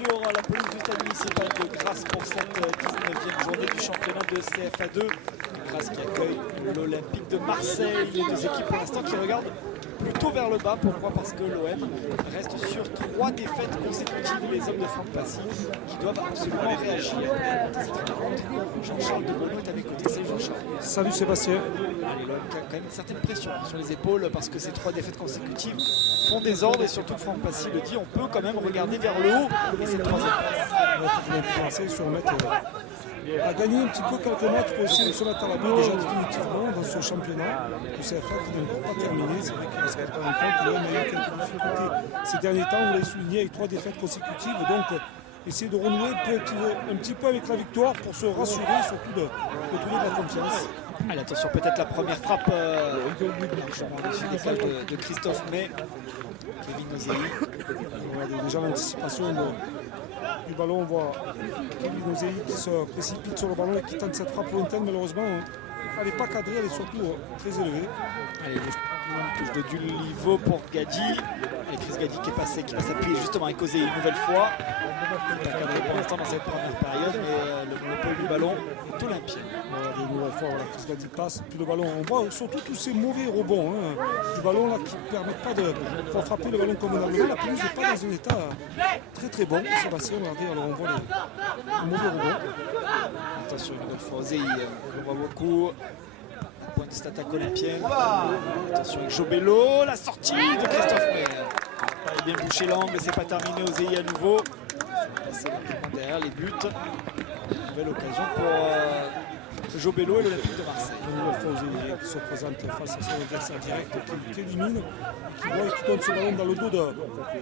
sur la pelouse du stade municipal de Grasse pour cette 19e journée du championnat de CFA2. Grasse qui accueille l'Olympique de Marseille. Les deux équipes pour l'instant qui regardent plutôt vers le bas. Pourquoi? Parce que l'OM reste sur 3 défaites consécutives. Les hommes de Franck Passy qui doivent absolument réagir. Jean-Charles de Bono est à mes côtés. Salut Jean-Charles. Salut Sébastien. Allez, l'OM qui a quand même une certaine pression sur les épaules parce que ces 3 défaites consécutives font des ordres et surtout Franck Passy le dit, on peut quand même regarder vers le haut et cette 3e place. L'Olympique se remettre à gagner un petit peu quelques matchs pour essayer de se mettre à l'abri déjà définitivement dans ce championnat de CFA qui n'est encore pas terminé. C'est vrai qu'il reste quelques rencontres. L'OM a eu quelques difficultés ces derniers temps, vous l'avez souligné, avec 3 défaites consécutives. Donc essayer de renouer un petit peu avec la victoire pour se rassurer, surtout de retrouver de la confiance. Allez, attention, peut-être la première frappe au-dessus des cages de Christophe May. Kevin Oseï. Déjà l'anticipation du ballon, on voit Kevin Oseï qui se précipite sur le ballon et qui tente cette frappe lointaine. Malheureusement, elle n'est pas cadrée, elle est surtout très élevée. Allez, une touche de Dulivo pour Gadi. Allez, Chris Gadi qui va s'appuyer justement avec Oseï une nouvelle fois. Il n'est pas cadré pour l'instant dans cette première période, mais le monopole du ballon est olympien. Une nouvelle fois, voilà, Chris Gadi passe, puis le ballon, on voit surtout tous ces mauvais rebonds du ballon là qui ne permettent pas de faire frapper le ballon convenablement. La pelouse n'est pas dans un état très bon. Sébastien, regardez, alors on voit les mauvais rebonds. Attention, une nouvelle fois Oseï, on voit beaucoup. Point de cette attaque olympienne. Attention avec Jobello, la sortie de Christophe May. Il a bien bouché l'angle, c'est pas terminé. Oseï à nouveau. C'est derrière les buts. Nouvelle occasion pour Jobello et l'Olympique de Marseille. Une nouvelle fois Oseï qui se présente face à son adversaire direct, qui élimine, qui voit et qui donne ce ballon dans le dos de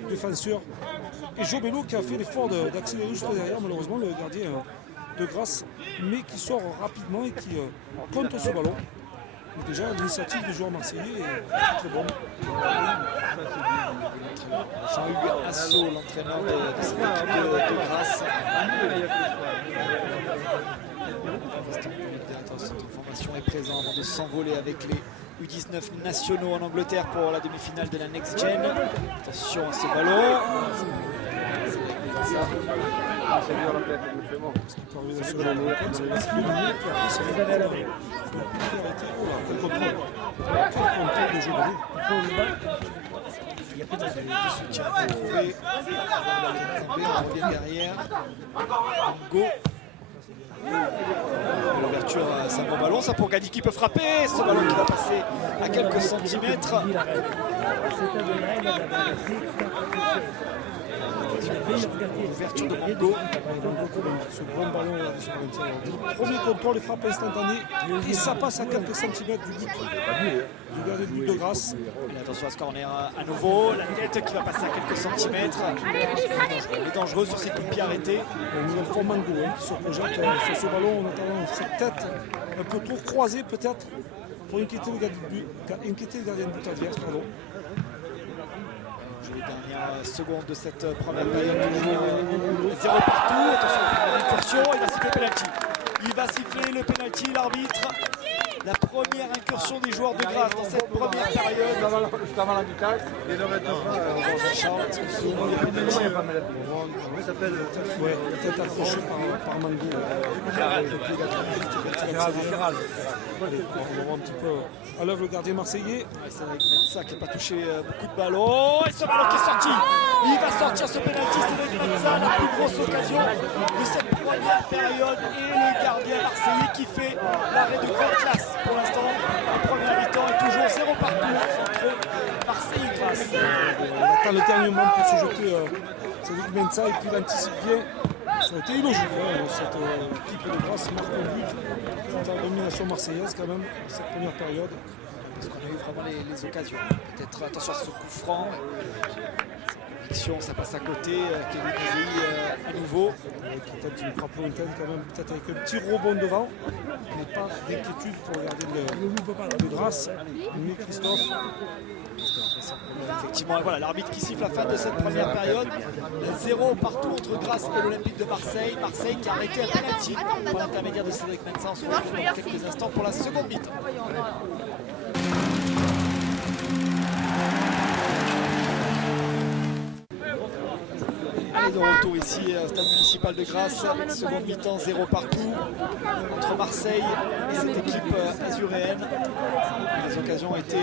défenseur. Et Jobello qui a fait l'effort d'accélérer juste derrière, malheureusement, le gardien de Grasse, mais qui sort rapidement et qui contre ce ballon. Donc déjà, l'initiative du joueur marseillais est très bonne. Jean-Hugues Assot, l'entraîneur de cette équipe de Grasse. Cette information est présente avant de s'envoler avec les U19 nationaux en Angleterre pour la demi-finale de la Next Gen. Attention à ce ballon. Il y a peut-être du soutien à trouver. On revient derrière. Go. L'ouverture, c'est un bon ballon. Ça pour Gadi qui peut frapper. Ce ballon qui va passer à quelques centimètres. Ouverture de Mongo. Ce bon ballon sur le premier contrôle et frappe instantanée. Et ça passe à quelques centimètres du but. Du gardien de but de Grasse. Attention à ce corner à nouveau. La tête qui va passer à quelques centimètres. Il est dangereux sur ses coups de pied arrêtés. Une nouvelle fois Mango qui se projette sur ce ballon en attendant cette tête un peu trop croisée peut-être pour inquiéter le gardien de but adverse. Pardon. Les dernières secondes de cette première période, toujours 0 partout. Attention à la incursion, il va siffler le penalty. Il va siffler le penalty, l'arbitre. La première incursion des joueurs de Grasse dans cette première période. Juste avant la mi-temps, et le reste Jean-Charles, est-ce que souvent il y a penalty? comment s'appelle Tête accrochée par Mango. Gérald. On voit un petit peu à l'œuvre le gardien marseillais. C'est avec Mensa qui n'a pas touché beaucoup de ballons. Et ce ballon qui est sorti. Il va sortir ce penalty. C'est avec Mensa, la plus grosse occasion de cette première période. Et le gardien marseillais qui fait l'arrêt de grande classe. Pour l'instant, la première mi-temps est toujours 0 partout entre Marseille et Grasse. On attend le dernier moment pour se jeter Cédric Mensa et puis il anticipe bien. Ça aurait été illogique, cette équipe de Grasse marque un but. C'est en domination marseillaise quand même, cette première période. Parce qu'on a eu vraiment les occasions. Peut-être attention à ce coup franc. Conviction, ça passe à côté. Kevin Oseï à nouveau. Peut-être une frappe lointaine quand même, peut-être avec un petit rebond devant. Mais pas d'inquiétude pour le gardien de Grasse. Mais Christophe. Effectivement, voilà l'arbitre qui siffle la fin de cette première période. 0 partout entre Grasse et l'Olympique de Marseille. Marseille qui a arrêté un penalty par l'intermédiaire de Cédric Mensa. On se retrouve dans quelques instants pour la seconde mi-temps. Et de retour ici au stade municipal de Grasse, seconde mi-temps 0 partout entre Marseille et cette équipe azuréenne. Les occasions ont été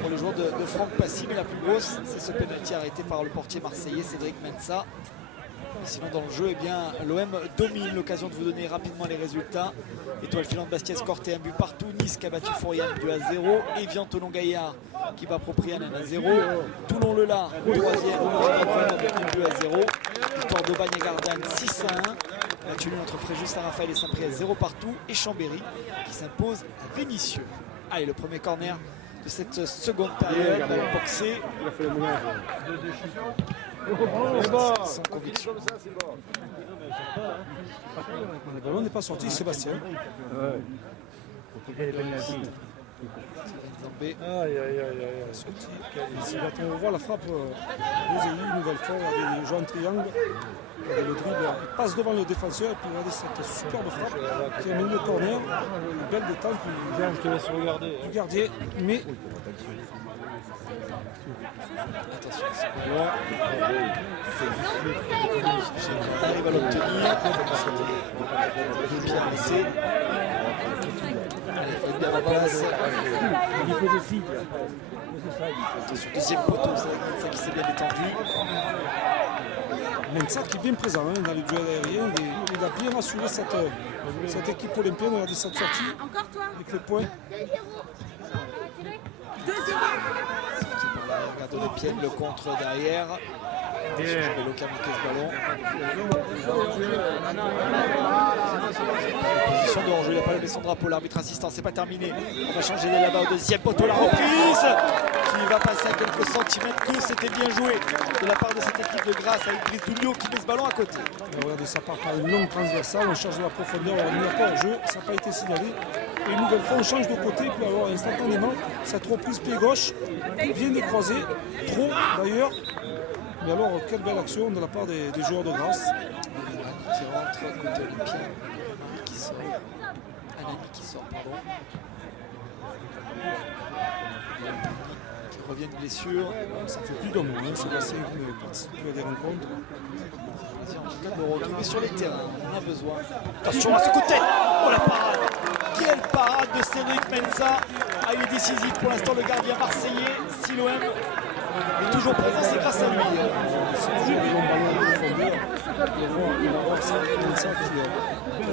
pour les joueurs de Franck Passy, mais la plus grosse c'est ce penalty arrêté par le portier marseillais Cédric Mensa. Sinon dans le jeu, eh bien, l'OM domine. L'occasion de vous donner rapidement les résultats. Étoile filante Bastiès Corté, un but partout. Nice qui a battu Fourian 2-0. Evian Toulon Gaillard qui bat Propriane 1-0. Toulon Lela, troisième, 2-0. Victoire d'Aubagne et Gardanne 6-1. Match nul entre Fréjus, Saint-Raphaël et Saint-Priest 0 partout. Et Chambéry qui s'impose à Vénissieux. Allez, le premier corner de cette seconde période. Ballon boxé. Il a fait le ménage. Sans conviction. Le ballon n'est pas sorti, Sébastien. Zambé. Aïe, sorti. On voit la frappe d'Ozei, une nouvelle fois. Regardez, il joue en triangle. Regardez le dribble, il passe devant le défenseur. Et puis regardez cette superbe frappe qui amène le corner. Une belle détente du gardien. Mais attention, ce ballon. On arrive à l'obtenir. Pierre laissé. Allez, il faut être bien en place. Attention, deuxième poteau, c'est ça qui s'est bien détendu. Mensa qui est bien présent dans le duel aérien. Il a bien assuré cette équipe olympienne. Regardez cette sortie avec le point. Regarde le pied, le contre derrière. Bello qui a manqué ce ballon. Position de hors-jeu, il n'a pas levé son drapeau. L'arbitre assistant, c'est pas terminé. On va changer les là-bas au deuxième poteau. La reprise qui va passer à quelques centimètres. Que c'était bien joué de la part de cette équipe de Grasse avec Brice Doulio qui met ce ballon à côté. Regardez, ça part par une longue transversale. On cherche de la profondeur. On n'y a pas hors-jeu. Ça n'a pas été signalé. Et une nouvelle fois, on change de côté. Puis alors, instantanément, cette reprise pied gauche, bien décroisée. Trop d'ailleurs. Mais alors, quelle belle action de la part des joueurs de Grasse. Qui rentre côté olympien. Qui sort. Anani qui sort, pardon. Qui revient de blessure. Ça fait plus d'un mois. Sébastien qui participe à des rencontres. En tout cas, de le retrouver sur les terrains. On a besoin. Attention à ce côté. Oh la parade. Quelle parade de Cédric Mensa. Ah, il est décisif pour l'instant, le gardien marseillais. Si l'OM est toujours présent, c'est grâce à lui. C'est un long ballon de profondeur. On va voir Mensa qui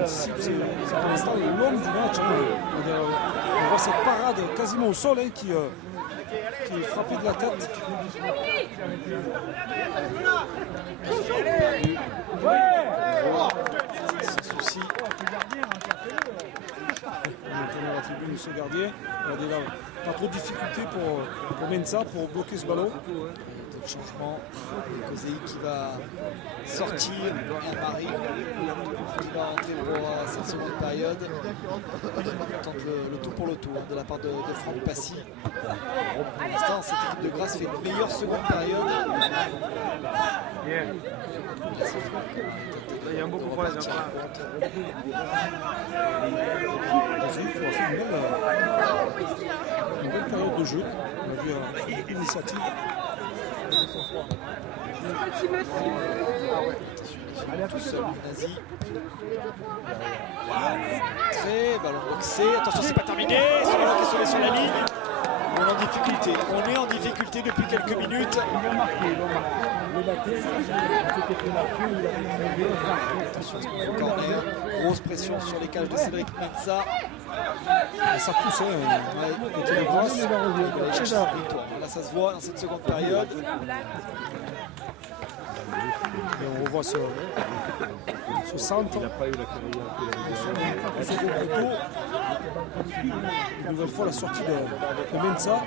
anticipe. C'est pour l'instant l'homme du match. On voit cette parade quasiment au sol qui est frappé de la tête. Sans souci. Maintenant la tribune de ce gardien. Regardez là, pas trop de difficulté pour Mensa pour bloquer ce ballon. D'autres changements. Kozei qui va sortir. Et Marie qui va entrer pour cette seconde période. On tente le tout pour le tout de la part de Franck Passy. Pour l'instant, cette équipe de Grasse fait une meilleure seconde période. Il y a un beau coup pour la Kozei qui a fait une belle période de jeu. On a vu l'initiative. Tout seul, Nazi. Très ballon boxé. Attention, c'est pas terminé. Ce ballon qui est sauvé sur la ligne. On est en difficulté. On est en difficulté depuis quelques minutes. Attention, ce corner. Grosse pression sur les cages de Cédric Mensa. Et ça pousse. Côté de Grasse. Il va aller chercher la victoire. Là, ça se voit dans cette seconde période. Et on revoit ce centre. Second poteau. Une nouvelle fois la sortie de Mensa.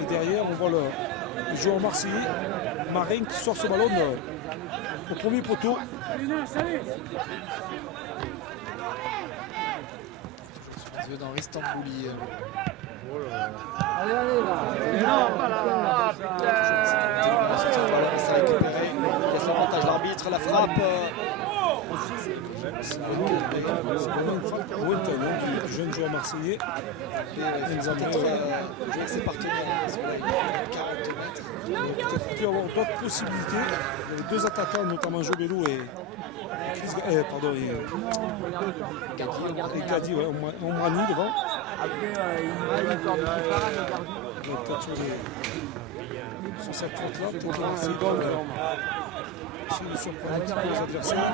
Et derrière, on voit le joueur marseillais, Marin, qui sort ce ballon au premier poteau. Les yeux d'Henri Stambouli. Ça récupéré. Il laisse l'avantage l'arbitre. La frappe. C'est vraiment une frappe lointaine hein, du jeune joueur marseillais. Il faut peut-être jouer avec ses partenaires, parce que là, il est à 40 mètres. Il aurait peut-être pu avoir d'autres possibilités. Il y avait deux attaquants, notamment Jobello et Gadi, ouais, Omrani devant. Peut-être sur cette faute-là, peut-être que Marseille essayer de surprendre un petit peu les adversaires.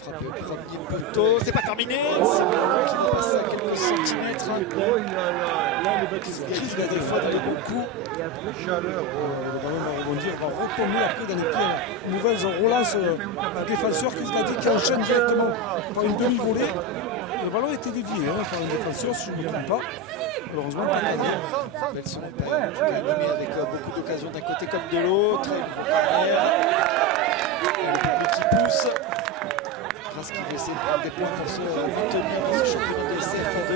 Premier poteau, c'est pas terminé. C'est bon qui va passer à quelques centimètres. Chris Gadi faute de bons coups. Le ballon va rebondir, va retomber après dans les pieds. Une mauvaise relance du défenseur Chris Gadi qui enchaîne directement par une demi-volée. Le ballon était dévié hein, par un défenseur, si je ne me trompe pas. Malheureusement, pas gagné. Belle son animée avec beaucoup d'occasions d'un côté comme de l'autre. Le petit pouce. Grâce qu'il veut essayer de prendre des points pour se maintenir dans ce championnat de CFA2.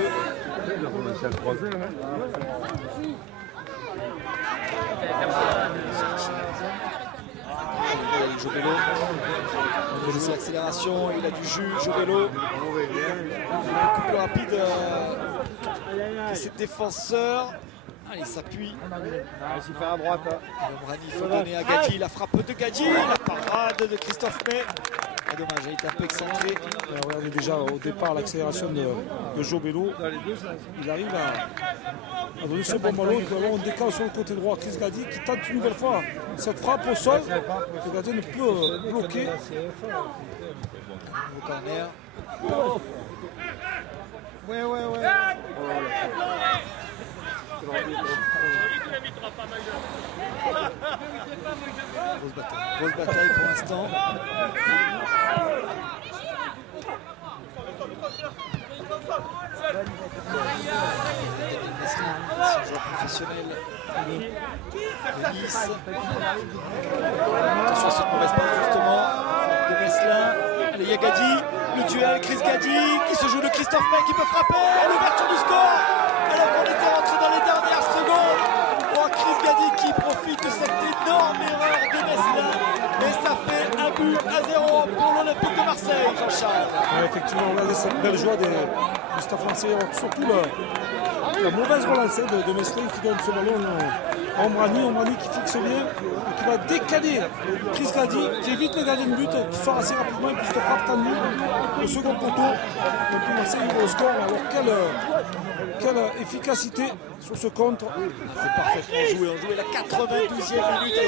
Il a commencé à le croiser. Jobello. Il veut l'accélération, il a du jus. Jobello. Beaucoup plus rapide que ses défenseurs. Allez, il s'appuie. Il fait à droite. Omrani, il faut donner à Gadi. La frappe de Gadi. La parade de Christophe May. Ah, dommage, il était un peu excentré. Regardez déjà au départ l'accélération de Jobello. Il arrive à donner ce bon ballon. Le ballon décale sur le côté droit. Chris Gadi qui tente une nouvelle fois cette frappe au sol. Le gardien ne peut bloquer. Au corner. Ouais. Grosse bataille pour l'instant. C'est un joueur professionnel de Nice. Attention à cette mauvaise passe justement de Meslin. Allez, il y a Gadi, le duel, Chris Gadi qui se joue de Christophe May qui peut frapper, l'ouverture du score alors qu'on était rentré dans les dernières secondes. Oh, Chris Gadi qui profite de cette énorme erreur de Meslin et ça fait 1-0 pour l'Olympique de Marseille, Jean-Charles. Ouais, effectivement, regardez cette belle joie du staff français, surtout la mauvaise relance de Meslin qui donne ce ballon à Omrani qui fixe bien et qui va décaler Chris Gadi, qui évite le gardien de but, qui sort assez rapidement et puis se frappe tendue au second poteau. Donc Marseille ouvre le score. Alors quelle efficacité sur ce contre. C'est parfaitement joué. On jouait la 92e minute.